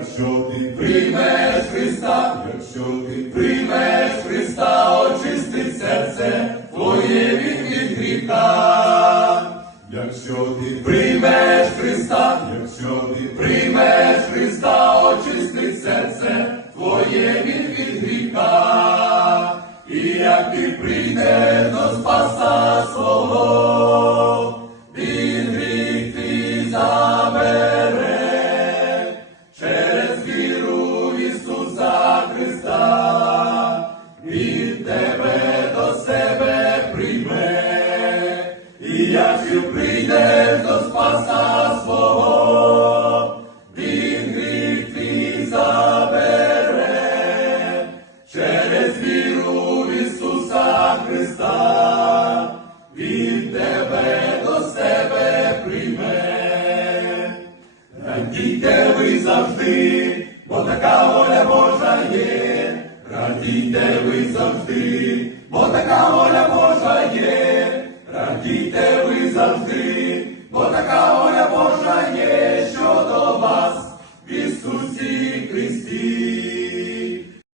Якщо ти приймеш Христа, якщо ти приймеш Христа, очистить серце твоє від від гріха. Якщо ти приймеш Христа, якщо ти приймеш Христа, очистить серце твоє від від гріха. І як ти прийдеш якщо прийдеш до Спаса свого, Він гріх твій забере через віру в Ісуса Христа, Він тебе до себе прийме. Радійте ви завжди, бо така воля Божа є. Радійте ви завжди, бо така воля Божа є. Ви